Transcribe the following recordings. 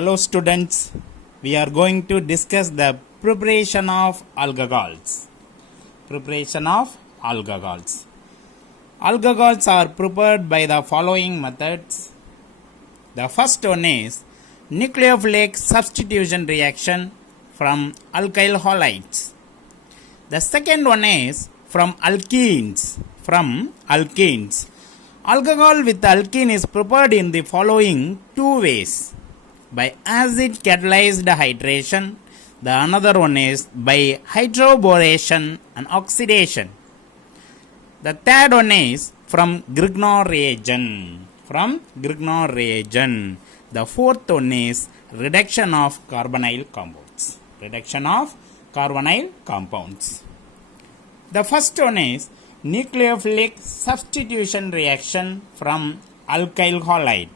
Hello students, we are going to discuss the preparation of alcohols. Preparation of alcohols. Alcohols are prepared by the following methods. The first one is nucleophilic substitution reaction from alkyl halides. The second one is from alkenes. Alcohol with alkene is prepared in the following two ways. By acid catalyzed hydration. The another one is by hydroboration and oxidation. The third one is from Grignard reagent. The fourth one is reduction of carbonyl compounds. The first one is nucleophilic substitution reaction from alkyl halide.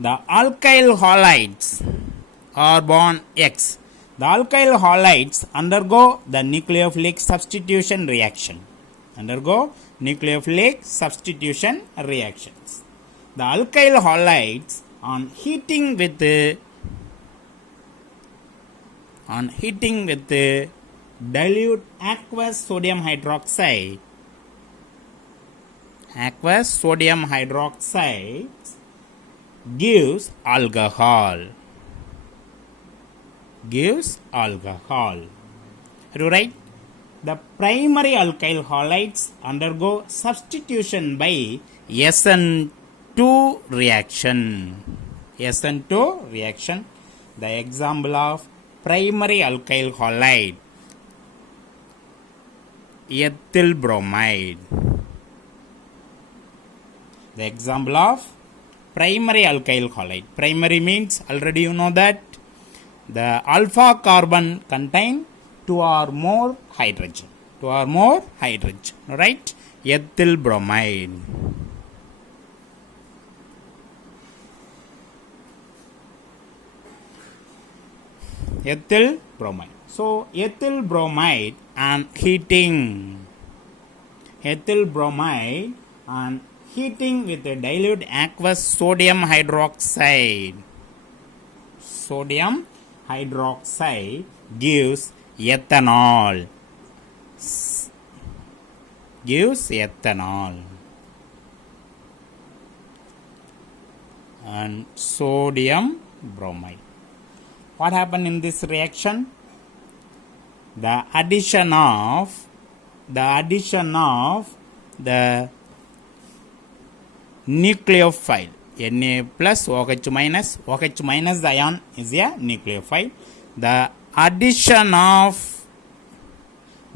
The alkyl halides are bond X. The alkyl halides undergo the nucleophilic substitution reaction. The alkyl halides on heating with dilute aqueous sodium hydroxide gives alcohol. Are you right? The primary alkyl halides undergo substitution by SN2 reaction. The example of primary alkyl halide: ethyl bromide. The example of primary alkyl halide. Primary means already you know that the alpha carbon contain two or more hydrogen. Right? Ethyl bromide. So ethyl bromide and heating with a dilute aqueous sodium hydroxide gives ethanol. And sodium bromide. What happened in this reaction? The addition of the nucleophile Na plus OH minus. OH minus the ion is a nucleophile. The addition of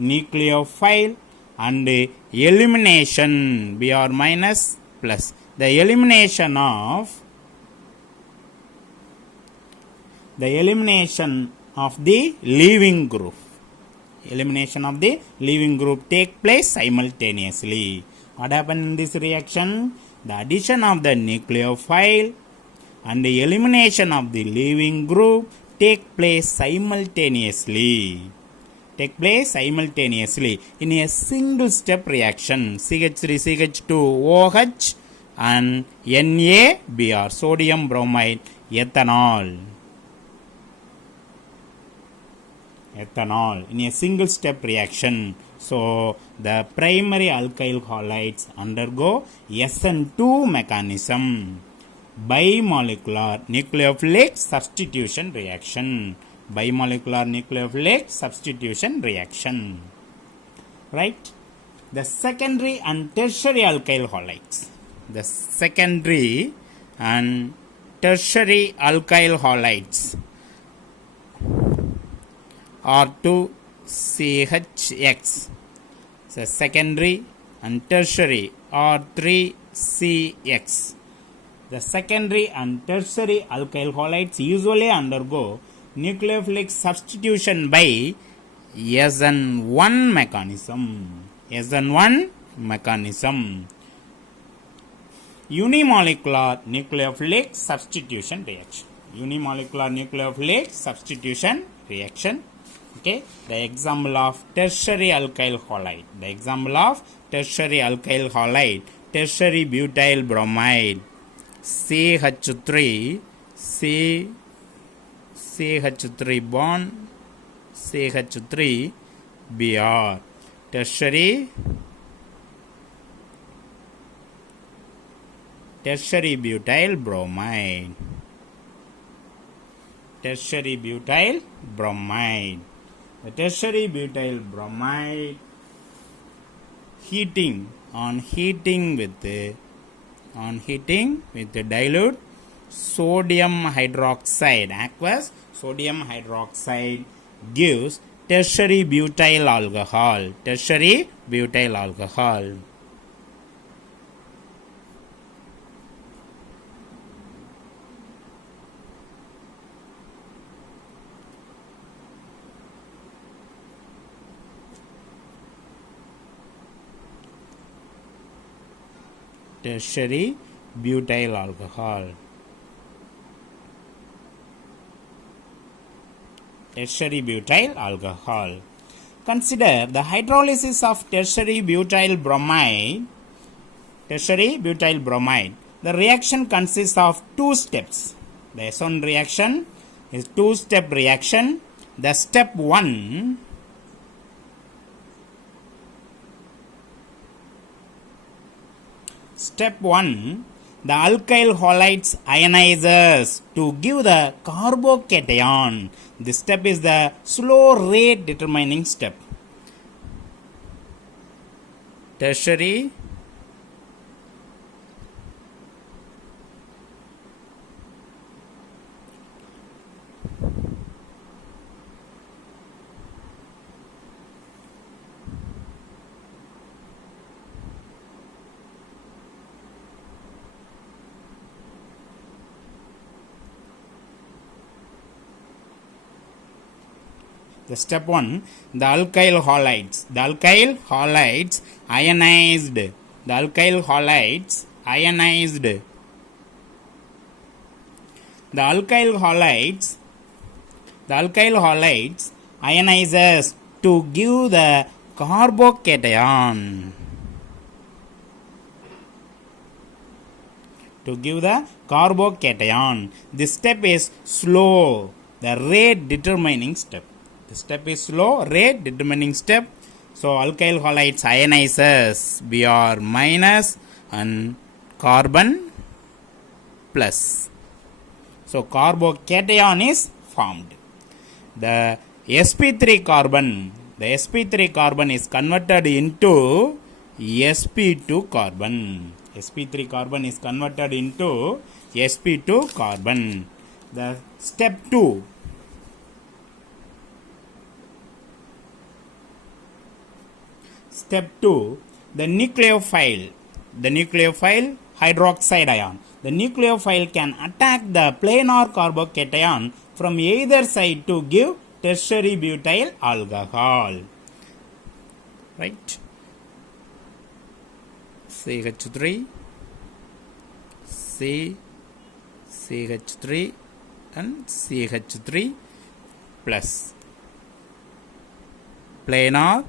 nucleophile and elimination Br minus plus. The elimination of the leaving group. Take place simultaneously. What happened in this reaction? The addition of the nucleophile and the elimination of the leaving group take place simultaneously in a single step reaction. CH3CH2OH and NaBr, sodium bromide, ethanol in a single step reaction. So the primary alkyl halides undergo SN2 mechanism, bimolecular nucleophilic substitution reaction. Right? The secondary and tertiary alkyl halides are 2CHX. So secondary and tertiary are 3CX. The secondary and tertiary alkyl halides usually undergo nucleophilic substitution by SN1 mechanism. Unimolecular nucleophilic substitution reaction. Okay, the example of tertiary alkyl halide. Tertiary butyl bromide, CH3 C CH3 bond, CH3 Br. Tertiary butyl bromide. Tertiary butyl bromide. The tertiary butyl bromide heating with the dilute sodium hydroxide, aqueous sodium hydroxide gives tertiary butyl alcohol. Tertiary butyl alcohol. Tertiary butyl alcohol. Tertiary butyl alcohol. Consider the hydrolysis of tertiary butyl bromide. Tertiary butyl bromide. The reaction consists of two steps. The S1 reaction is two-step reaction. The step 1 Step 1, the alkyl halides ionizes to give the carbocation. This step is the slow rate determining step. Tertiary The step 1, the alkyl halides. The alkyl halides ionized. The alkyl halides ionized. The alkyl halides ionizes to give the carbocation. To give the carbocation. This step is slow, the rate determining step. The step is slow, rate determining step. So alkyl halides ionizes Br minus and carbon plus. So carbocation is formed. The sp3 carbon is converted into sp2 carbon. sp3 carbon is converted into sp2 carbon. The step 2. Step 2, the nucleophile hydroxide ion. The nucleophile can attack the planar carbocation from either side to give tertiary butyl alcohol. Right? CH3, CH3 and CH3 plus. Planar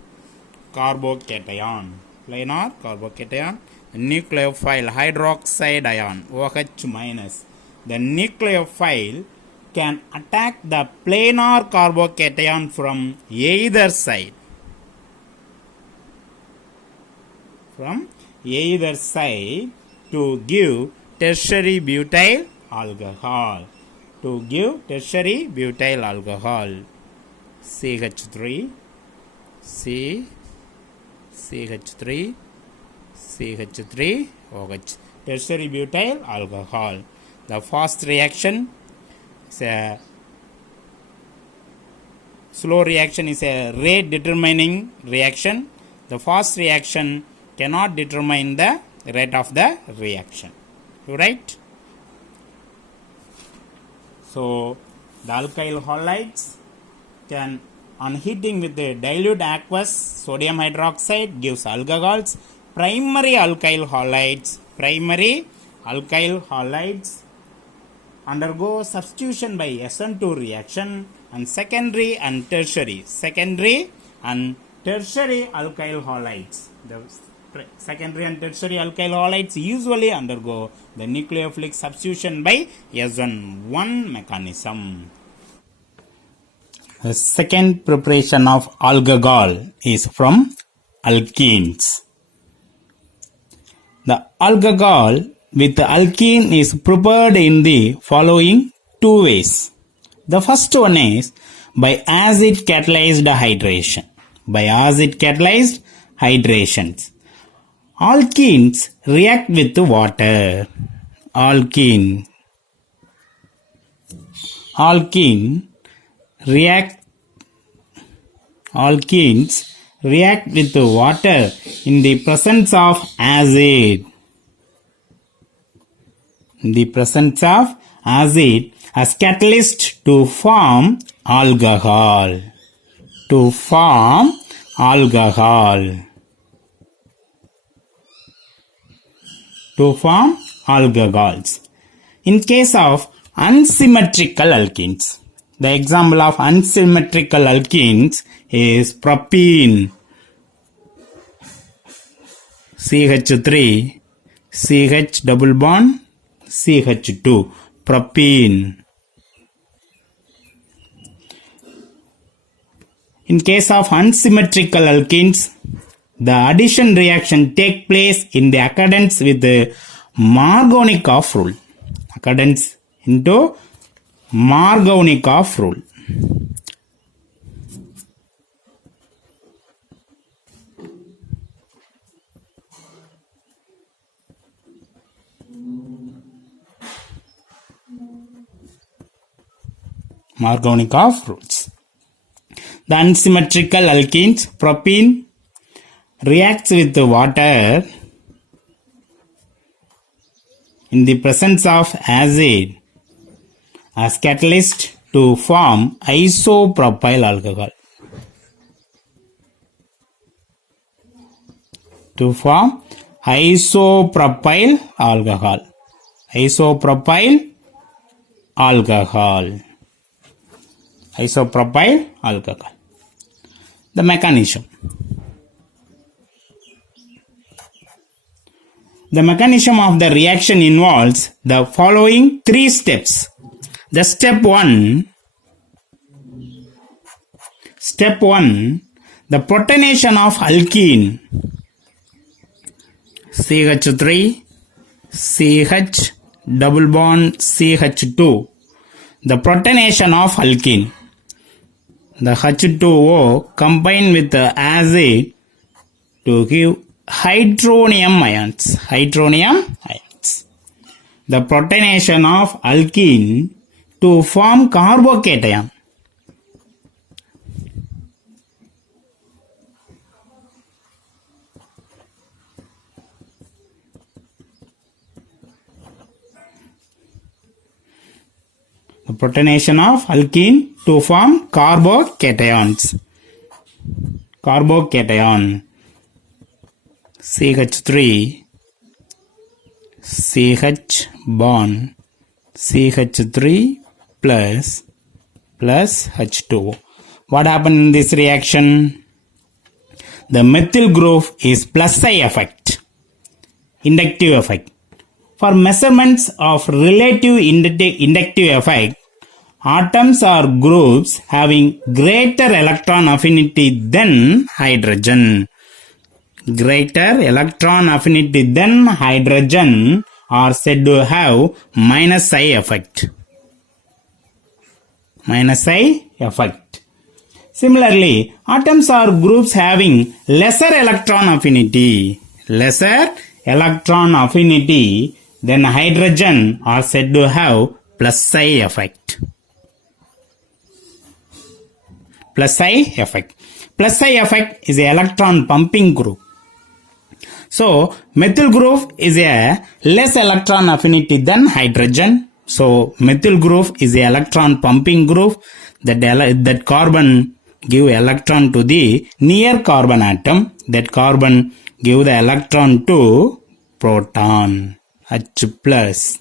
carbocation, nucleophile hydroxide ion, OH minus. The nucleophile can attack the planar carbocation from either side. To give tertiary butyl alcohol. CH3, CH3, OH. Tertiary butyl alcohol. The fast reaction is a slow reaction is a rate determining reaction. The fast reaction cannot determine the rate of the reaction. Right? So the alkyl halides can, on heating with the dilute aqueous sodium hydroxide, gives alcohols. Primary alkyl halides undergo substitution by SN2 reaction, and secondary and tertiary alkyl halides. The Secondary and tertiary alkyl halides usually undergo the nucleophilic substitution by S1 mechanism. The second preparation of alcohol is from alkenes. The alcohol with alkene is prepared in the following two ways. The first one is by acid catalyzed hydration. By acid catalyzed hydrations. Alkenes react with water. Alkenes react with water in the presence of acid. In the presence of acid as catalyst to form alcohol. To form alcohol. To form alcohols. In case of unsymmetrical alkenes, the example of unsymmetrical alkenes is propene, CH3, CH double bond, CH2, propene. In case of unsymmetrical alkenes, the addition reaction takes place in the accordance with the Markovnikov rule. Accordance into Markovnikov rule. Markovnikov rules. The unsymmetrical alkenes, propene, reacts with the water in the presence of acid as catalyst to form isopropyl alcohol. To form isopropyl alcohol. Isopropyl alcohol. Isopropyl alcohol. The mechanism. The mechanism of the reaction involves the following three steps. The step 1, the protonation of alkene, CH3, CH double bond CH2, the protonation of alkene. The H2O combine with the acid to give hydronium ions. The protonation of alkene to form carbocation. The protonation of alkene to form carbocations. Carbocation. CH3, CH bond, CH3 plus H2O. What happened in this reaction? The methyl group is plus I effect, inductive effect. For measurements of relative inductive effect, atoms or groups having greater electron affinity than hydrogen. Greater electron affinity than hydrogen are said to have minus I effect. Minus I effect. Similarly, atoms or groups having lesser electron affinity than hydrogen are said to have plus I effect. Plus I effect. Plus I effect is an electron pumping group. So, methyl group is a less electron affinity than hydrogen. So, methyl group is a electron pumping group that carbon give electron to the near carbon atom. That carbon give the electron to proton, H plus.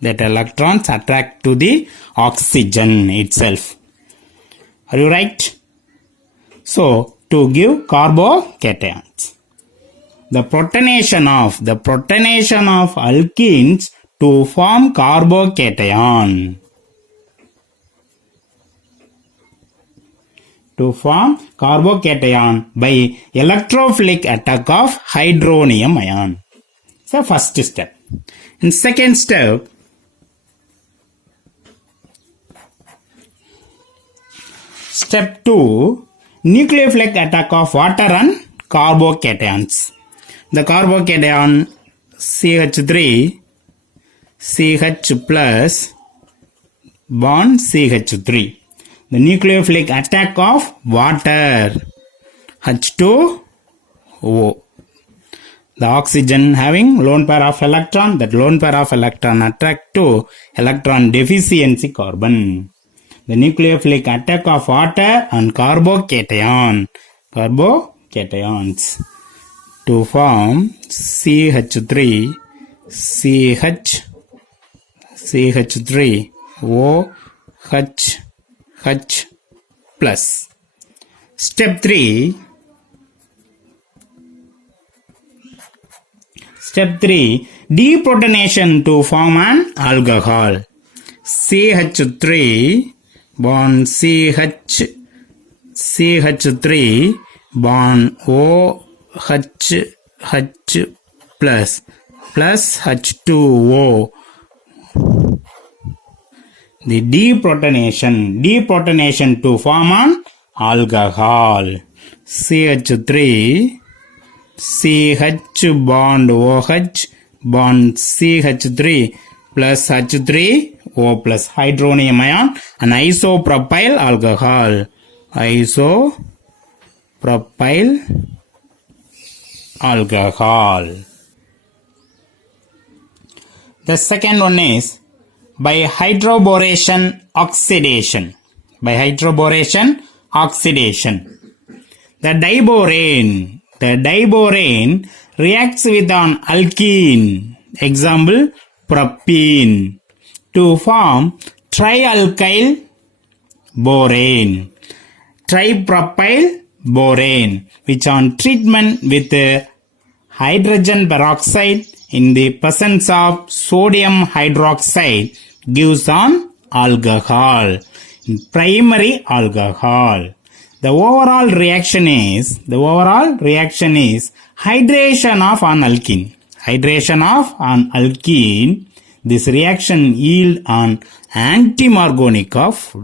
That electrons attract to the oxygen itself. Are you right? So, to give carbocations. the protonation of alkenes to form carbocation. To form carbocation by electrophilic attack of hydronium ion. So first step. In second step, step 2, nucleophilic attack of water and carbocations. The carbocation CH3, CH plus bond CH3. The nucleophilic attack of water H2O. The oxygen having lone pair of electron, that lone pair of electron attract to electron deficiency carbon. The nucleophilic attack of water and carbocations to form CH3, CH3, OH, H plus. Step 3, deprotonation to form an alcohol. CH3 bond CH3 bond OH plus H2O. The deprotonation to form an alcohol. CH3, CH bond OH bond CH3 plus H3O plus hydronium ion, an isopropyl alcohol. Isopropyl alcohol. The second one is by hydroboration oxidation. The diborane reacts with an alkene, example propene, to form trialkyl borane, tripropyl borane, which on treatment with hydrogen peroxide in the presence of sodium hydroxide gives an alcohol, primary alcohol. The overall reaction is hydration of an alkene. This reaction yield an anti-Markovnikov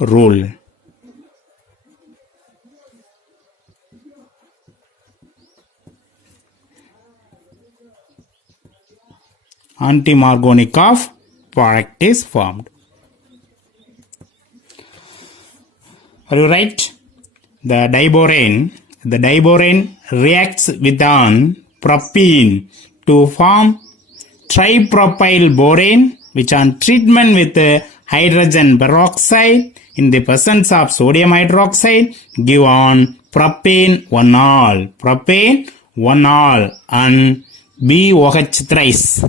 rule. Anti-Markovnikov product is formed. Are you right? The diborane reacts with an propene to form tripropyl borane, which on treatment with hydrogen peroxide in the presence of sodium hydroxide give on propane 1-ol and BOH thrice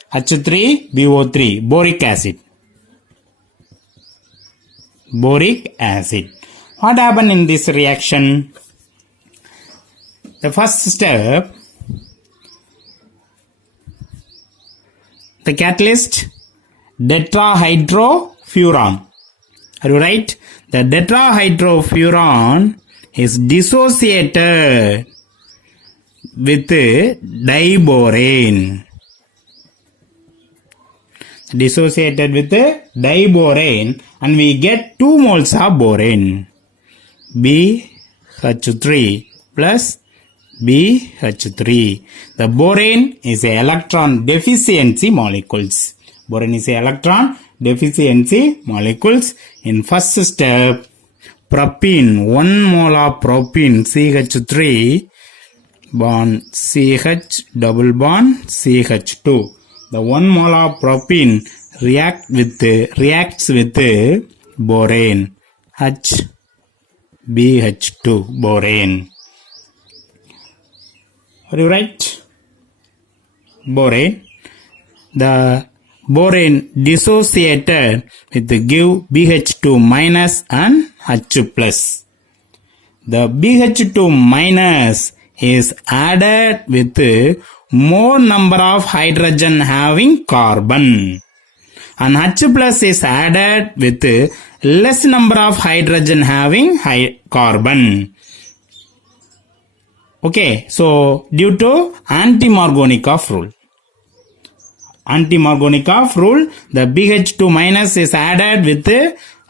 H3BO3 boric acid. What happened in this reaction? The first step, the catalyst tetrahydrofuran. Are you right? The tetrahydrofuran is dissociated with diborane. And we get 2 moles of borane, BH3 plus BH3. The borane is a electron deficiency molecules. In first step, propene, 1 mole of propene, CH3 bond CH double bond CH2. The 1 mole of propene reacts with borane, BH2 borane. Are you right? Borane. The borane dissociated with give BH2 minus and H plus. The BH2 minus is added with more number of hydrogen having carbon, and H plus is added with less number of hydrogen having carbon. Okay, so due to anti-Markovnikov rule. Anti-Markovnikov rule, the BH2 minus is added with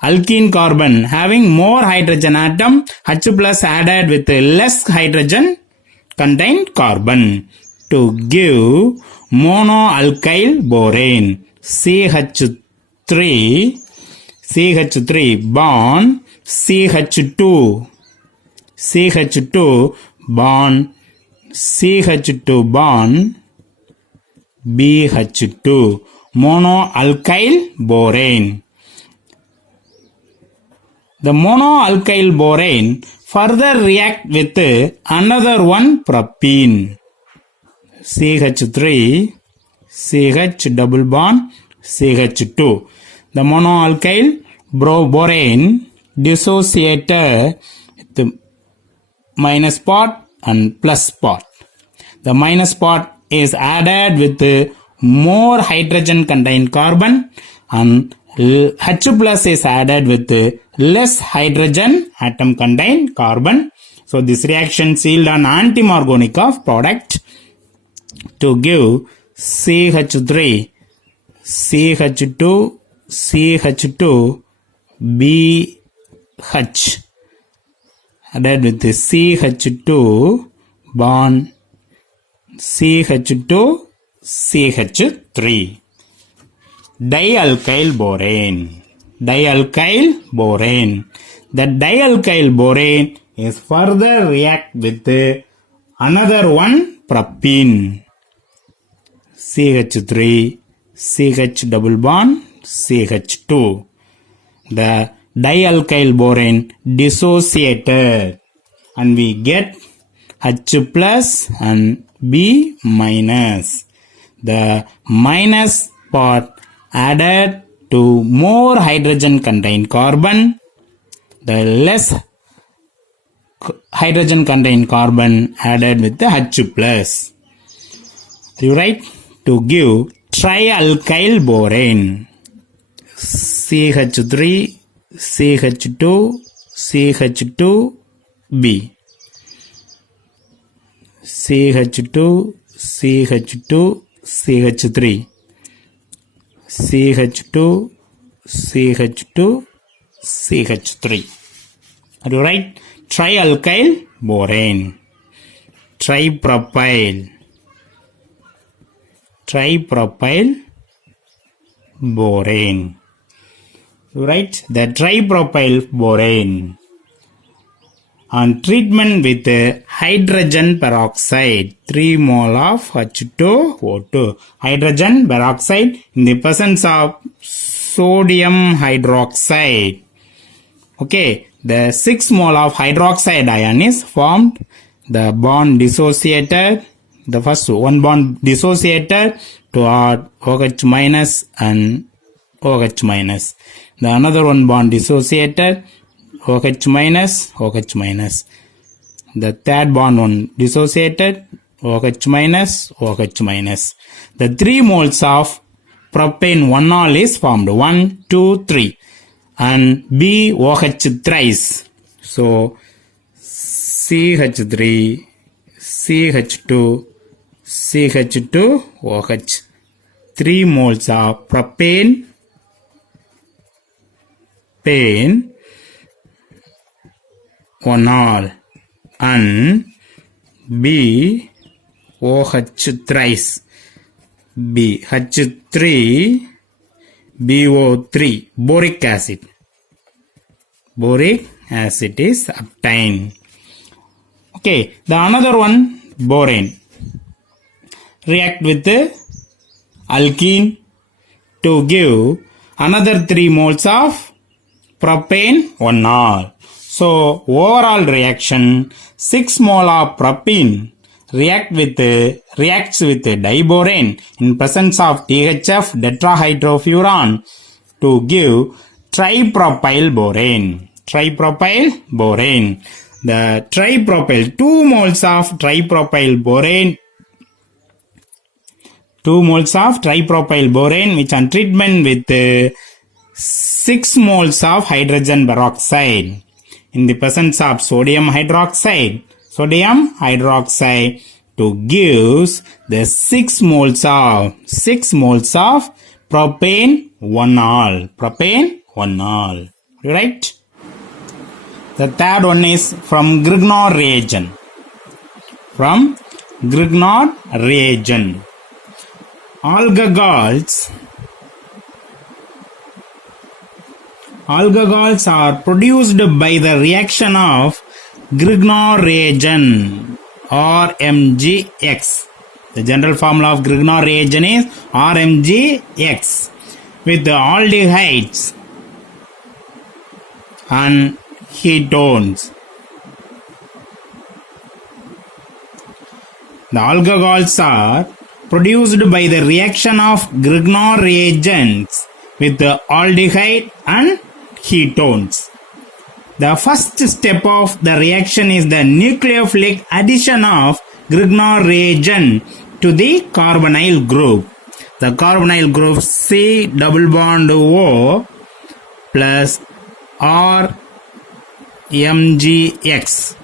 alkene carbon having more hydrogen atom, H plus added with less hydrogen contained carbon to give monoalkyl borane CH3 bond CH2 bond BH2 monoalkyl borane. The monoalkyl borane further react with another one propene CH3 CH double bond CH2. The monoalkyl borane dissociated with minus part and plus part. The minus part is added with more hydrogen contained carbon, and H plus is added with less hydrogen atom contained carbon. So this reaction yield an anti-Markovnikov product to give CH3 CH2 BH added with the CH2 bond CH2 CH3. Dialkyl borane. The dialkyl borane is further react with another one propene CH3 CH double bond CH2. The dialkyl borane dissociated and we get H plus and B minus. The minus part added to more hydrogen contained carbon, the less hydrogen contained carbon added with the H plus. You write to give trialkyl borane CH3 CH2 CH2B CH2 CH2 CH3 CH2 CH2 CH3. Are you right? Trialkyl borane. Tripropyl borane. Right? The tripropyl borane on treatment with hydrogen peroxide 3 mole of H2O2. Hydrogen peroxide in the presence of sodium hydroxide. Okay, the 6 mole of hydroxide ion is formed. The bond dissociated. The first one bond dissociated to add OH minus and OH minus. The another one bond dissociated, OH minus, OH minus. The third bond one dissociated, OH minus, OH minus. The 3 moles of propane 1-ol is formed. 1, 2, 3. And BOH thrice. So CH3, CH2, CH2, OH. 3 moles of propane, 1-ol and BOH thrice. BH3, BO3, boric acid. Boric acid is obtained. Okay, the another one, borane. React with the alkene to give another 3 moles of propane 1-ol. So overall reaction 6 mole of propene reacts with diborane in presence of THF tetrahydrofuran to give tripropyl borane. Tripropyl borane. The tripropyl, 2 moles of tripropyl borane, 2 moles of tripropyl borane which on treatment with 6 moles of hydrogen peroxide in the presence of sodium hydroxide to gives the 6 moles of propane 1-ol. Right? The third one is from Grignard reagent. Alcohols are produced by the reaction of Grignard reagent, RMGX. The general formula of Grignard reagent is RMGX with the aldehydes and ketones. The alcohols are produced by the reaction of Grignard reagents with the aldehyde and ketones. The first step of the reaction is the nucleophilic addition of Grignard reagent to the carbonyl group. The carbonyl group C double bond O plus R MgX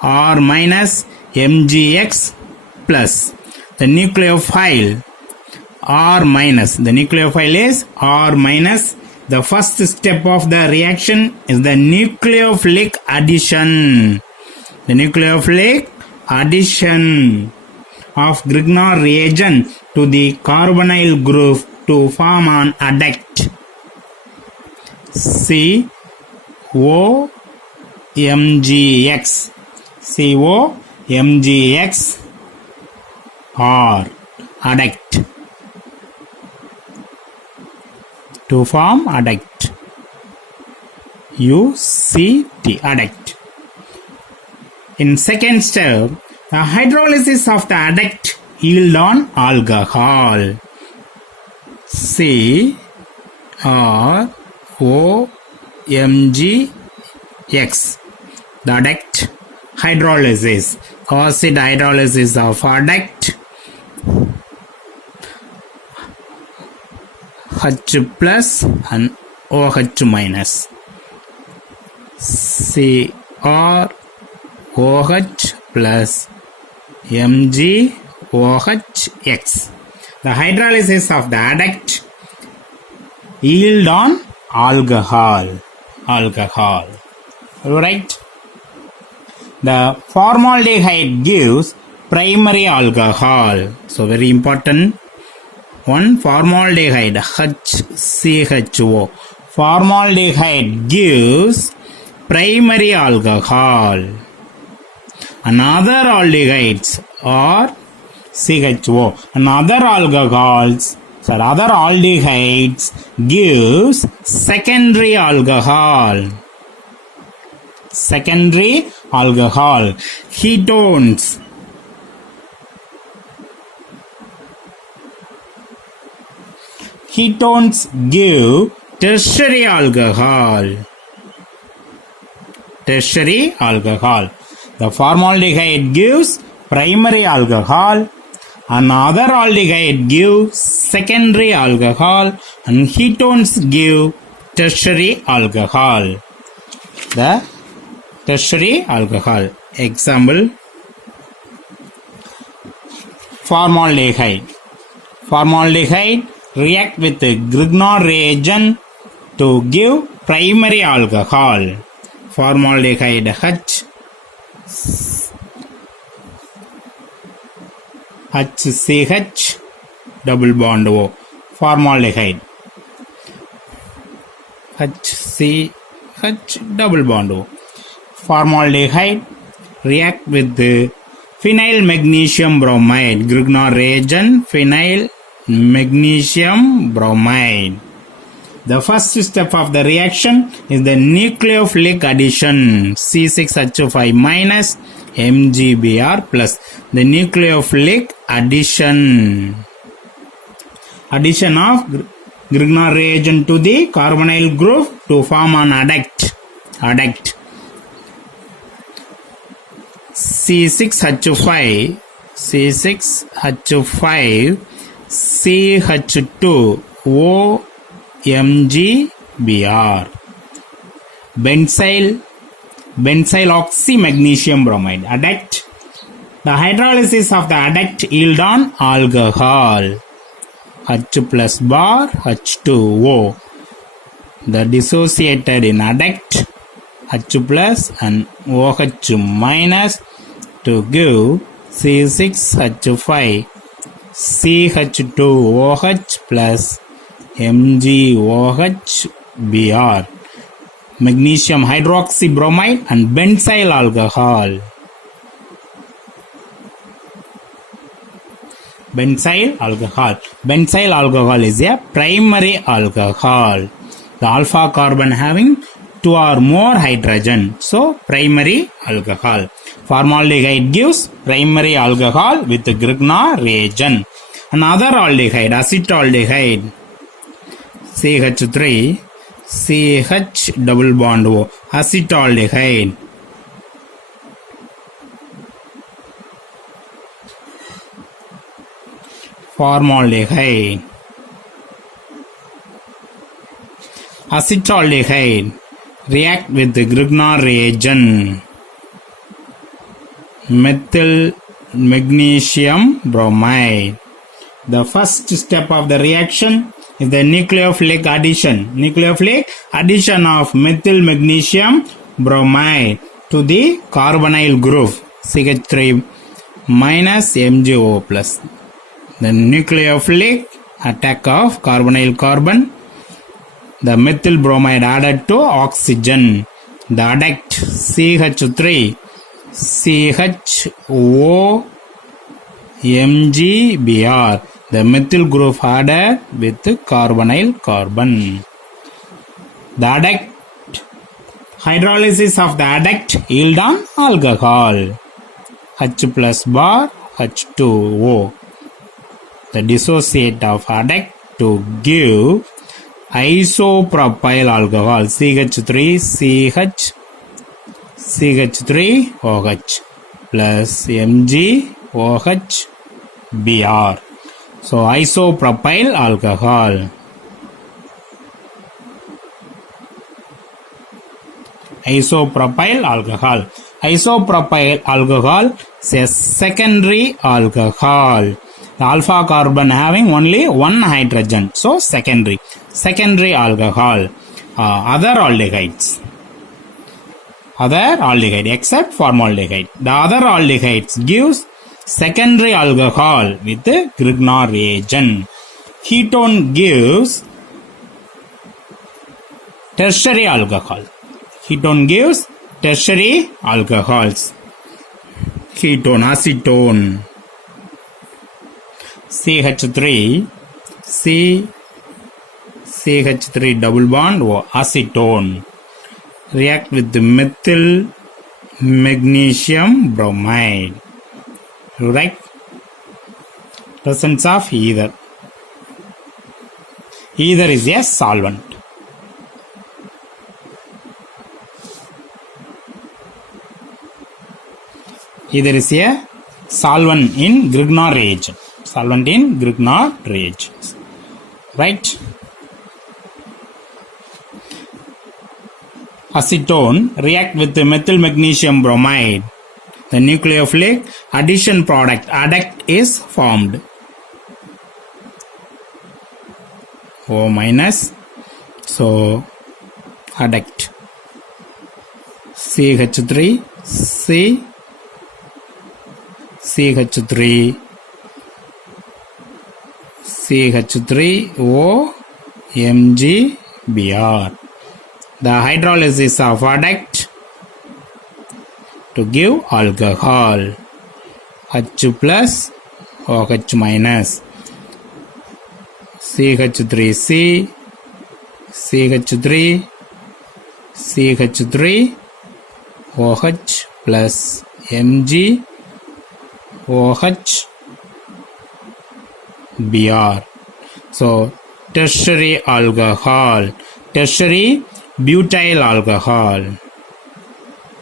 R minus MgX plus the nucleophile R minus. The nucleophile is R minus. The first step of the reaction is the nucleophilic addition. The nucleophilic addition of Grignard reagent to the carbonyl group to form an adduct. COMgX. COMgX or adduct. To form adduct. UCT, adduct. In second step, the hydrolysis of the adduct yield on alcohol. CROMgX. The adduct hydrolysis. Acid hydrolysis of adduct. H plus and OH minus. CrOH plus MgOHX. The hydrolysis of the adduct yield on alcohol. Right? The formaldehyde gives primary alcohol. So very important. One, formaldehyde, HCHO. Formaldehyde gives primary alcohol. Another aldehydes are CHO. Another aldehydes gives secondary alcohol. Ketones. Ketones give tertiary alcohol. The formaldehyde gives primary alcohol. Another aldehyde gives secondary alcohol. And ketones give tertiary alcohol. The tertiary alcohol. Example, formaldehyde. Formaldehyde react with the Grignard reagent to give primary alcohol. Formaldehyde HCH double bond O. Formaldehyde HCH double bond O. Formaldehyde react with the phenyl magnesium bromide. Grignard reagent, phenyl magnesium bromide. The first step of the reaction is the nucleophilic addition. C6H5 minus MgBr plus the nucleophilic addition. Addition of Grignard reagent to the carbonyl group to form an adduct. C6H5 CH2 OMgBr. Benzyl oxymagnesium bromide adduct. The hydrolysis of the adduct yield on alcohol H plus bar H2O. The dissociated in adduct H plus and OH minus to give C6H5 CH2OH plus MgOH Br. Magnesium hydroxybromide and benzyl alcohol. Benzyl alcohol is a primary alcohol. The alpha carbon having 2 or more hydrogen. So primary alcohol. Formaldehyde gives primary alcohol with the Grignard reagent. Another aldehyde, acetaldehyde, CH3 CH double bond O, acetaldehyde. Formaldehyde. Acetaldehyde react with the Grignard reagent. Methyl magnesium bromide. The first step of the reaction is the nucleophilic addition. Nucleophilic addition of methyl magnesium bromide to the carbonyl group CH3 minus MgO plus. The nucleophilic attack of carbonyl carbon. The methyl bromide added to oxygen. The adduct CH3 CHO MgBr. The methyl group added with carbonyl carbon. The adduct hydrolysis of the adduct yield on alcohol H plus bar H2O. The dissociate of adduct to give isopropyl alcohol CH3CH CH3OH plus MgOH Br. So isopropyl alcohol. Isopropyl alcohol is a secondary alcohol. The alpha carbon having only one hydrogen. So secondary alcohol. Other aldehyde except formaldehyde. The other aldehydes gives secondary alcohol with the Grignard reagent. Ketone gives tertiary alcohol. Ketone gives tertiary alcohols. Ketone, acetone, CH3 CH3 double bond O, acetone. React with the methyl magnesium bromide. Right? Presence of ether. Ether is a solvent. Ether is a solvent in Grignard reagent. Right? Acetone react with the methyl magnesium bromide. The nucleophilic addition product adduct is formed. O minus. So adduct CH3 C CH3 CH3O MgBr. The hydrolysis of adduct to give alcohol H plus OH minus CH3C CH3 CH3 OH plus Mg OH Br. So tertiary alcohol, tertiary butyl alcohol,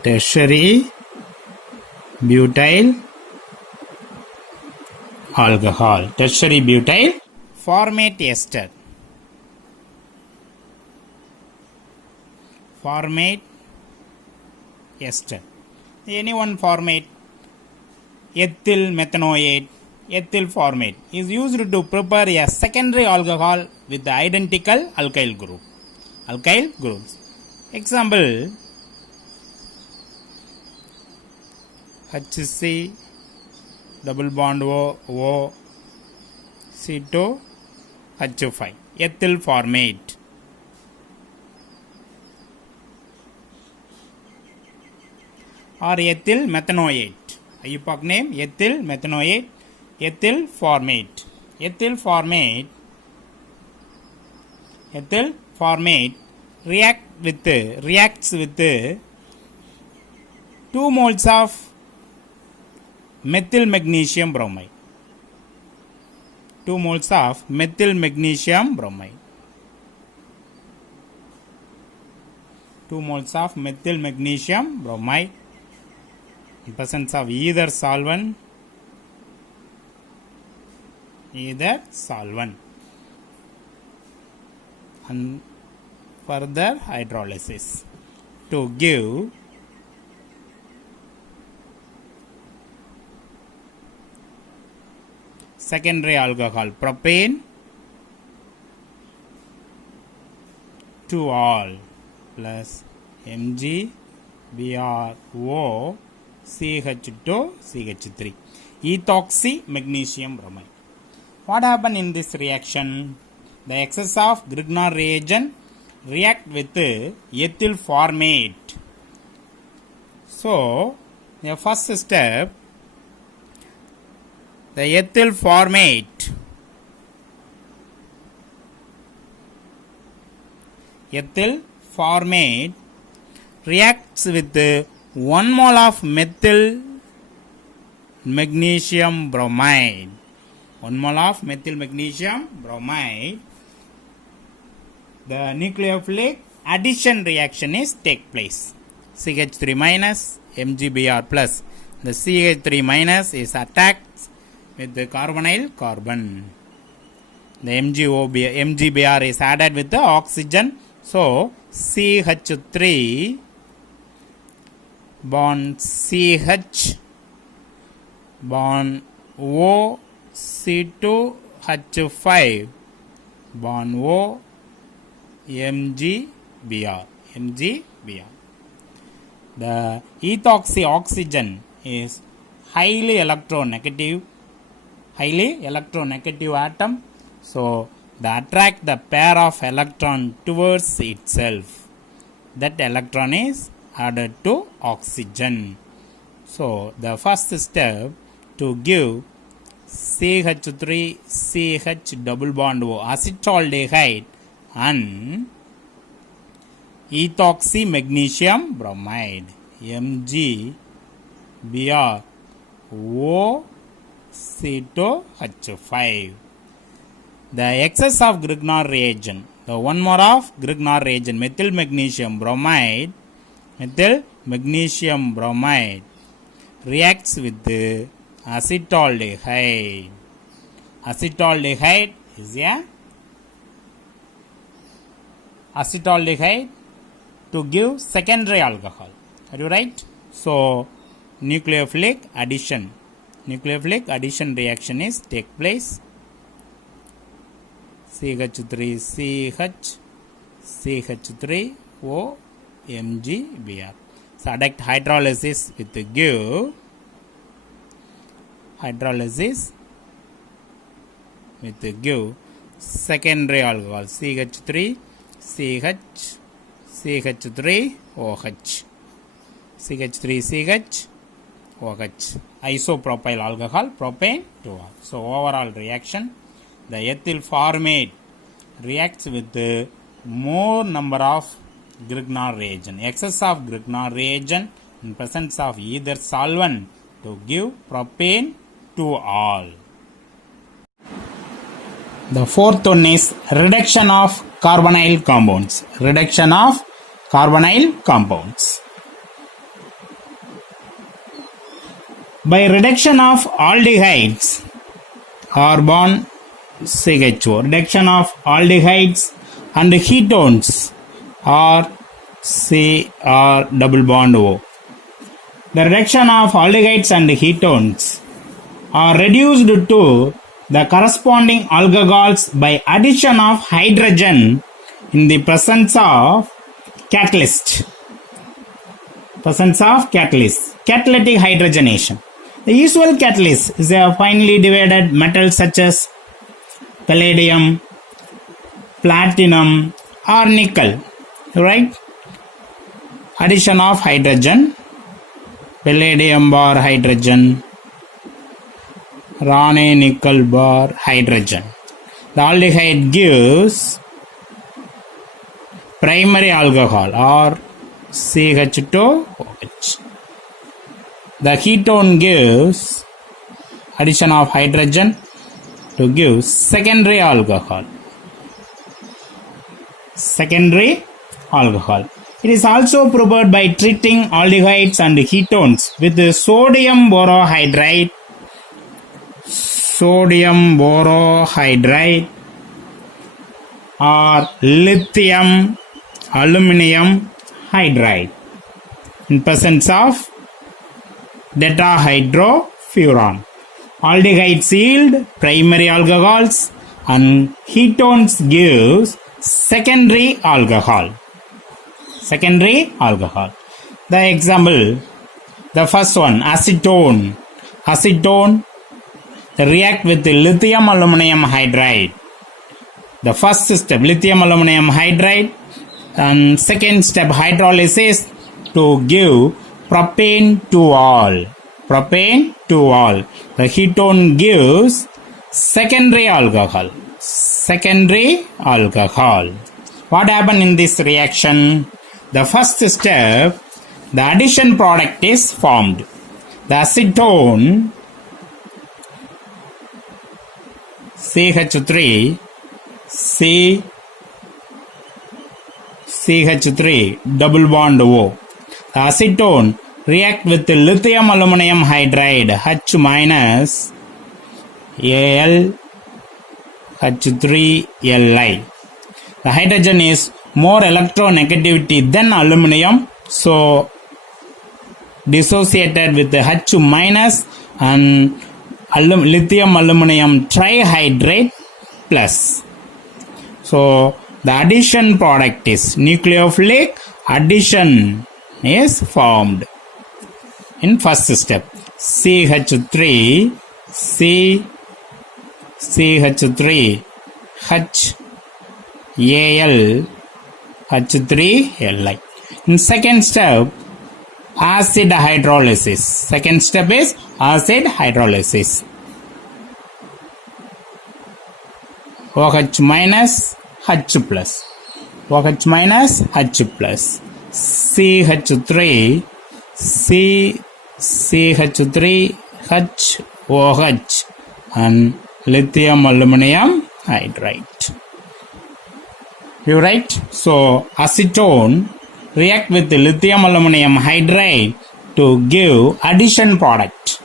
tertiary butyl alcohol, tertiary butyl formate ester, formate ester, any one formate, ethyl methanoate, ethyl formate is used to prepare a secondary alcohol with the identical alkyl group, alkyl groups. Example, HC double bond O C2 H5, ethyl formate. Or ethyl methanoate, IUPAC name ethyl methanoate, ethyl formate. Ethyl formate, ethyl formate reacts with 2 moles of methyl magnesium bromide, 2 moles of methyl magnesium bromide, 2 moles of methyl magnesium bromide in presence of either solvent, and further hydrolysis to give secondary alcohol propane to all plus Mg BrO CH2 CH3, ethoxy magnesium bromide. What happened in this reaction? The excess of Grignard reagent react with ethyl formate. So the first step, the ethyl formate, ethyl formate reacts with 1 mole of methyl magnesium bromide, 1 mole of methyl magnesium bromide. The nucleophilic addition reaction is take place. CH3 minus MgBr plus. The CH3 minus is attacked with the carbonyl carbon. The MgBr is added with the oxygen. So CH3 bond CH bond O C2 H5 bond O MgBr. The ethoxy oxygen is highly electronegative atom, so they attract the pair of electron towards itself. That electron is added to oxygen. So the first step to give CH3 CH double bond O acetaldehyde and ethoxy magnesium bromide MgBr O C2 H5. The excess of Grignard reagent, the 1 mole of Grignard reagent methyl magnesium bromide reacts with the acetaldehyde. Acetaldehyde is a acetaldehyde to give secondary alcohol. Are you right? So nucleophilic addition reaction is take place. CH3 CH CH3 O MgBr. So adduct hydrolysis with give secondary alcohol CH3 CH CH3 OH, CH3 CH OH, isopropyl alcohol propane to all. So overall reaction, the ethyl formate reacts with more number of Grignard reagent. Excess of Grignard reagent in presence of either solvent to give propane to all. The fourth one is reduction of carbonyl compounds. Reduction of carbonyl compounds. By reduction of aldehydes, carbon CHO, reduction of aldehydes and ketones or CR double bond O. The reduction of aldehydes and ketones are reduced to the corresponding alcohols by addition of hydrogen in the presence of catalyst. Catalytic hydrogenation. The usual catalyst is a finely divided metal such as palladium, platinum or nickel, right? Addition of hydrogen, palladium bar hydrogen, Rane nickel bar hydrogen. The aldehyde gives primary alcohol or CH2OH. The ketone gives addition of hydrogen to give secondary alcohol. It is also prepared by treating aldehydes and ketones with sodium borohydride, or lithium aluminum hydride in presence of tetrahydrofuran. Aldehydes yield primary alcohols and ketones gives secondary alcohol. The example, the first one, acetone react with the lithium aluminum hydride. The first step, lithium aluminum hydride, and second step, hydrolysis to give propane to all. The ketone gives secondary alcohol. What happened in this reaction? The first step, the addition product is formed. The acetone CH3 double bond O. The acetone react with the lithium aluminum hydride H minus Al H3Li. The hydrogen is more electronegativity than aluminum, so dissociated with the H minus and lithium aluminum trihydrate plus. So the addition product is nucleophilic addition is formed in first step. CH3 H Al H3Li. In second step, acid hydrolysis. Second step is acid hydrolysis. OH minus H plus. OH minus H plus. CH3 CH3 HOH and lithium aluminum hydride. You write, so acetone react with the lithium aluminum hydride to give addition product.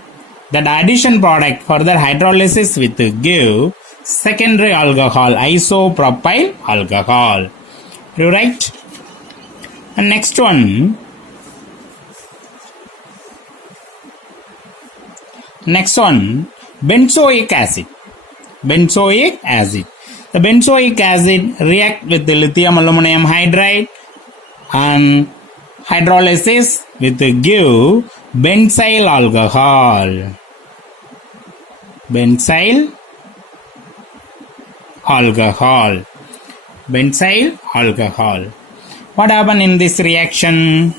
That addition product further hydrolysis with give secondary alcohol, isopropyl alcohol. You write. And next one. Benzoic acid. The benzoic acid react with the lithium aluminum hydride and hydrolysis with the give benzyl alcohol. What happened in this reaction?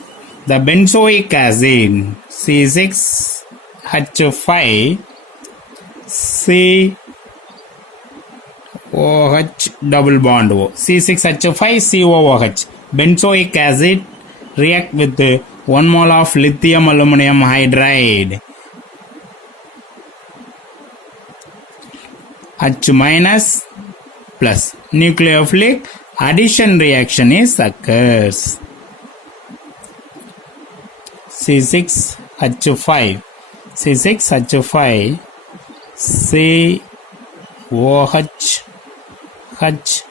The benzoic acid C6H5 OH double bond O. C6H5 COOH. Benzoic acid react with 1 mole of lithium aluminum hydride. H minus plus. Nucleophilic addition reaction is occurs. C6H5 C6H5 COH H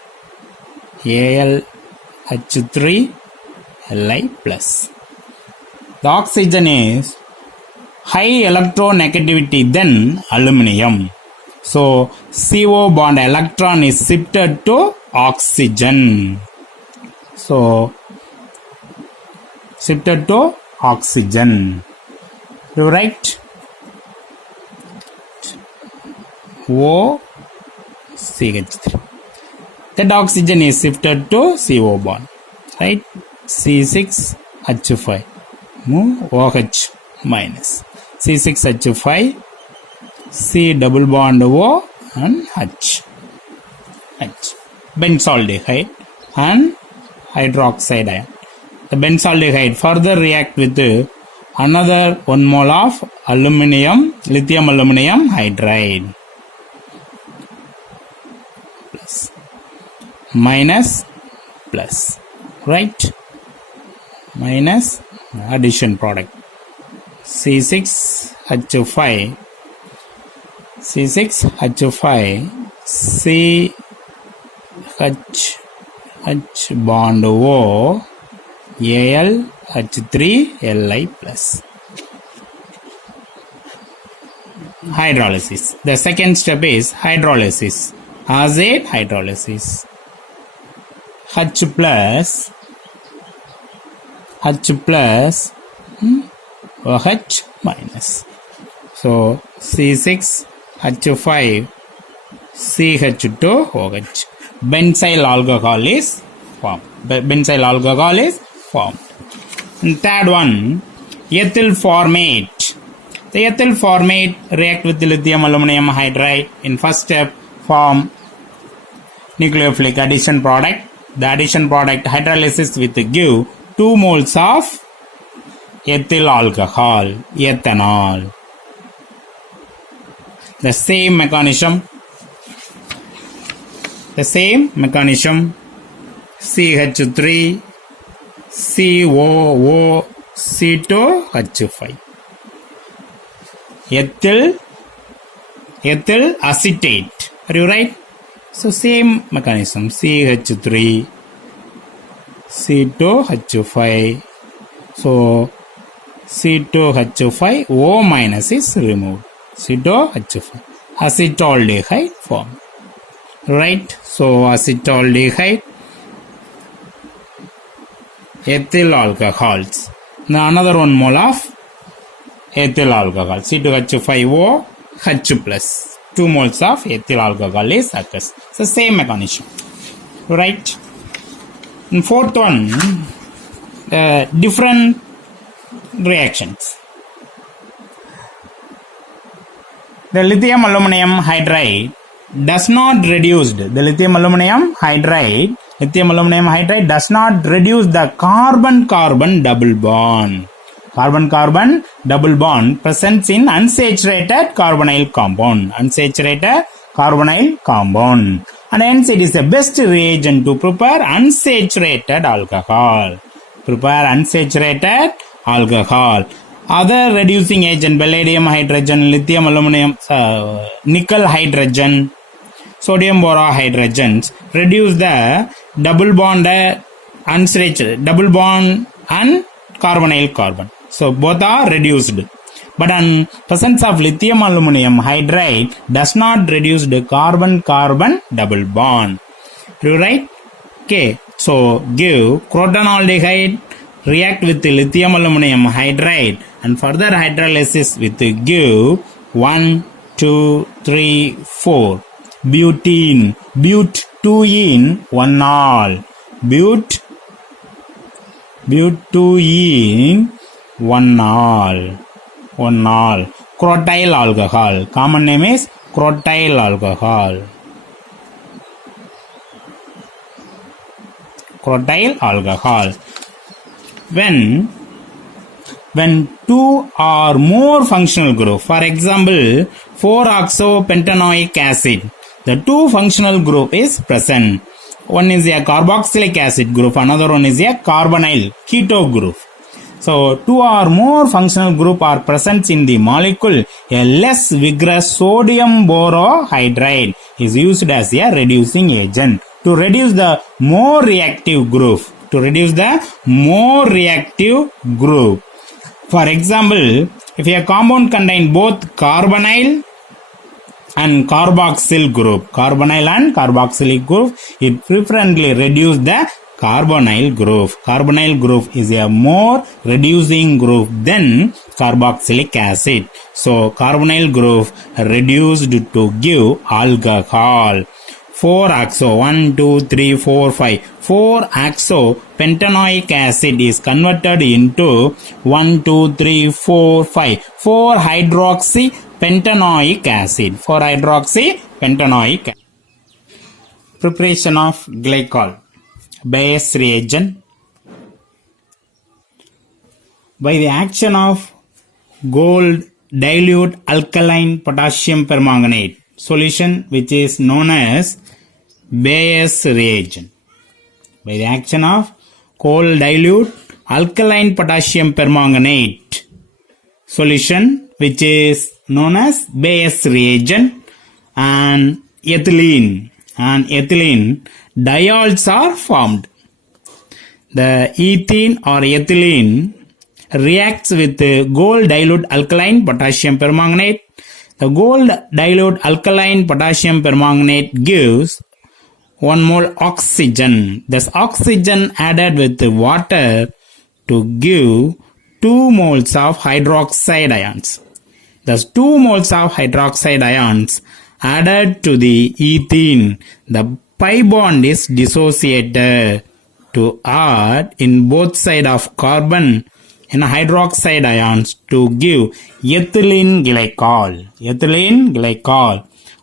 Al H3 Li plus. The oxygen is high electronegativity than aluminium. So CO bond electron is shifted to oxygen. So shifted to oxygen. You write OCH3. That oxygen is shifted to CO bond. Right? C6H5 OH minus. C6H5 C double bond O and H. Benzaldehyde and hydroxide ion. The benzaldehyde further react with another 1 mole of lithium aluminum hydride. Plus. Minus plus. Right? Minus addition product. C6H5 CH bond O Al H3 Li plus. Hydrolysis. The second step is hydrolysis. Acid hydrolysis. H plus OH minus. So C6H5 CH2OH. Benzyl alcohol is formed. And third one, ethyl formate. The ethyl formate react with the lithium aluminum hydride. In first step form nucleophilic addition product. The addition product hydrolysis with give 2 moles of ethyl alcohol, ethanol. The same mechanism CH3 COOC2H5 ethyl acetate. Are you right? So same mechanism CH3 C2H5. So C2H5 O minus is removed. C2H5 acetaldehyde formed. Right? So acetaldehyde, ethyl alcohols. Now another 1 mole of ethyl alcohol. C2H5O H plus. 2 moles of ethyl alcohol is occurs. So same mechanism. Right? And fourth one, different reactions. The lithium aluminum hydride does not reduce the lithium aluminum hydride does not reduce the carbon-carbon double bond. Carbon-carbon double bond presents in unsaturated carbonyl compound. And hence it is the best reagent to prepare unsaturated alcohol. Other reducing agent, palladium hydrogen, lithium aluminum, nickel hydrogen, sodium borohydrogens reduce the double bond unsaturated double bond and carbonyl carbon. So both are reduced. But in presence of lithium aluminum hydride does not reduce the carbon-carbon double bond. You right? Okay. So give crotonaldehyde react with the lithium aluminum hydride and further hydrolysis with give 1, 2, 3, 4 butene, but 2 in 1 all, but 2 in 1 all, crotyl alcohol. Common name is crotyl alcohol. crotyl alcohol. When two or more functional group, for example 4-oxopentanoic acid, the two functional group is present. One is a carboxylic acid group, another one is a carbonyl keto group. So two or more functional group are present in the molecule. A less vigorous sodium borohydride is used as a reducing agent to reduce the more reactive group. For example, if a compound contains both carbonyl and carboxyl group, it preferably reduce the carbonyl group. Carbonyl group is a more reducing group than carboxylic acid. So carbonyl group reduced to give alcohol. 4-oxo, 1, 2, 3, 4, 5. 4-oxopentanoic acid is converted into 1, 2, 3, 4, 5. 4-hydroxypentanoic acid. 4-hydroxypentanoic acid. Preparation of glycol. Bayes reagent. By the action of gold dilute alkaline potassium permanganate solution, which is known as Bayes reagent. By the action of gold dilute alkaline potassium permanganate solution, which is known as Bayes reagent, and ethylene diols are formed. The ethene or ethylene reacts with gold dilute alkaline potassium permanganate. The gold dilute alkaline potassium permanganate gives 1 mole oxygen. This oxygen added with water to give 2 moles of hydroxide ions. Thus 2 moles of hydroxide ions added to the ethene. The pi bond is dissociated to add in both sides of carbon in hydroxide ions to give ethylene glycol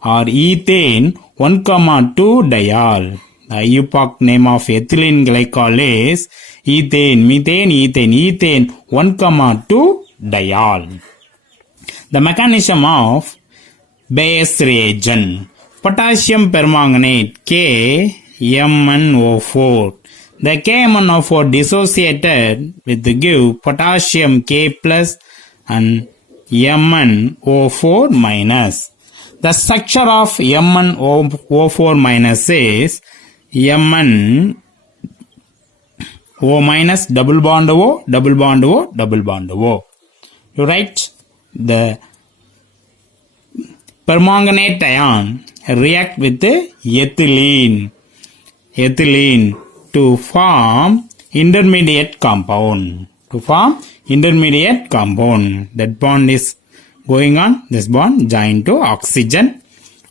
or ethane 1,2 diol. The IUPAC name of ethylene glycol is ethane 1,2 diol. The mechanism of Bayes reagent. Potassium permanganate KMnO4. The KMnO4 dissociated with the give potassium K plus and MnO4 minus. The structure of MnO4 minus is MnO minus double bond O. You write the permanganate ion react with ethylene to form intermediate compound. That bond is going on. This bond joined to oxygen.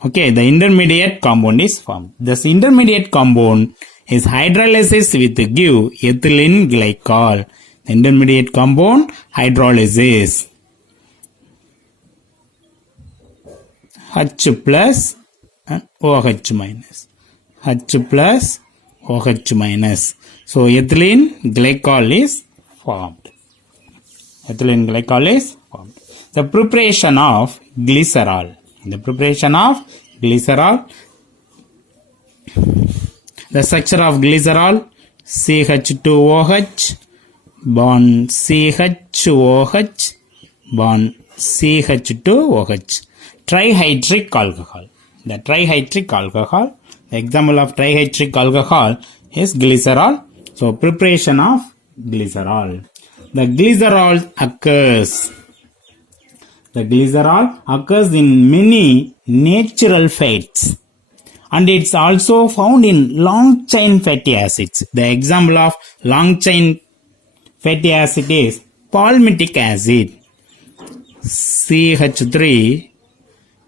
Okay, the intermediate compound is formed. This intermediate compound is hydrolysis with give ethylene glycol. The intermediate compound hydrolysis. H plus and OH minus. H plus OH minus. So ethylene glycol is formed. The preparation of glycerol. The structure of glycerol: CH2OH bond CHOH bond CH2OH. Trihydric alcohol. The example of trihydric alcohol is glycerol. So preparation of glycerol. The glycerol occurs in many natural fats, and it's also found in long chain fatty acids. The example of long chain fatty acid is palmitic acid. CH3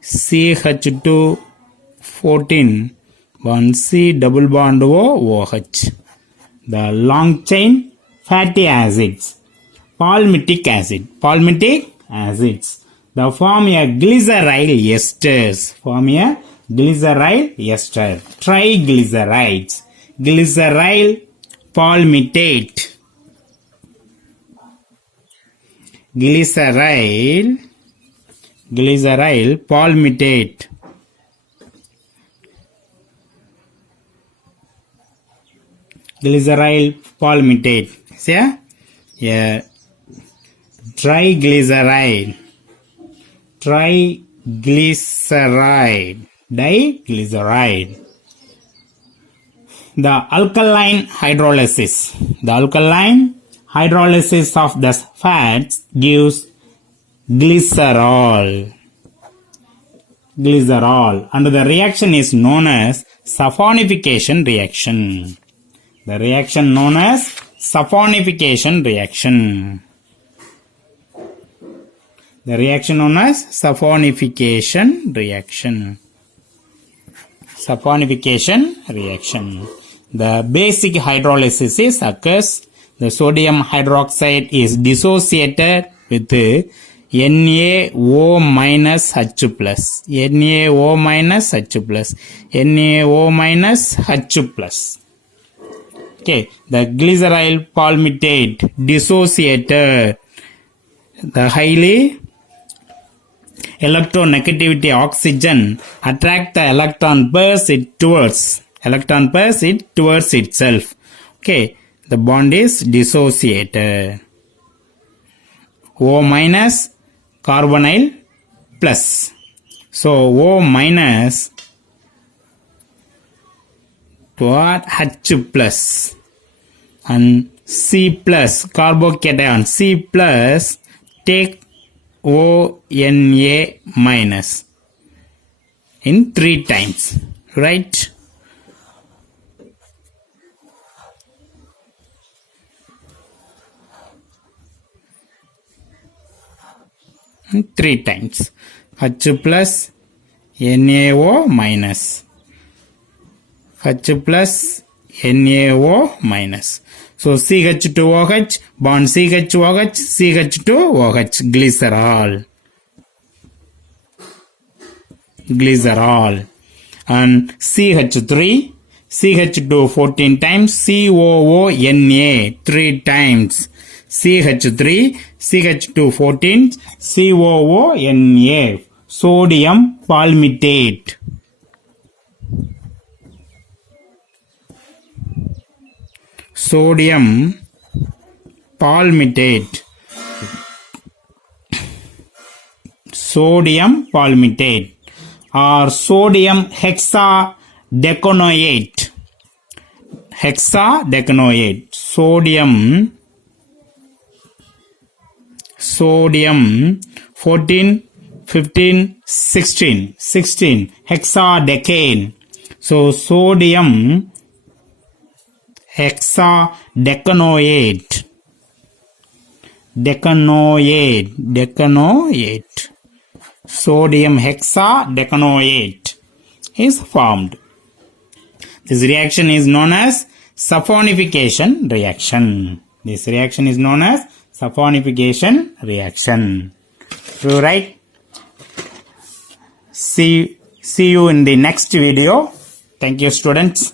CH2 14 1 C double bond OH. The long chain fatty acids. Palmitic acids. They form a glyceryl esters. Triglycerides. Glyceryl palmitate. Glyceryl palmitate. Glyceryl palmitate. See, yeah, triglyceride, diglyceride. The alkaline hydrolysis of the fats gives glycerol, and the reaction is known as saponification reaction. The reaction known as saponification reaction. The reaction known as saponification reaction. Saponification reaction. The basic hydrolysis occurs. The sodium hydroxide is dissociated with NaO minus H plus. NaO minus H plus. NaO minus H plus. Okay, the glyceryl palmitate dissociated. The highly electronegativity oxygen attract the electron pairs towards itself. Okay, the bond is dissociated. O minus carbonyl plus. So O minus what? H plus and C plus carbocation. C plus take ONA minus in 3 times, right? In 3 times. H plus NaO minus. H plus NaO minus. So CH2OH bond CH2OH, CH2OH, glycerol. And CH3, CH2 14 times, COONA 3 times. CH3, CH2 14, COONA, sodium palmitate. Sodium palmitate. Sodium palmitate or sodium hexadecanoate. Hexadecanoate. Sodium 14, 15, 16. 16 hexadecane. So sodium hexadecanoate. Decanoate. Sodium hexadecanoate is formed. This reaction is known as saponification reaction. This reaction is known as saponification reaction. So, right? See you in the next video. Thank you, students.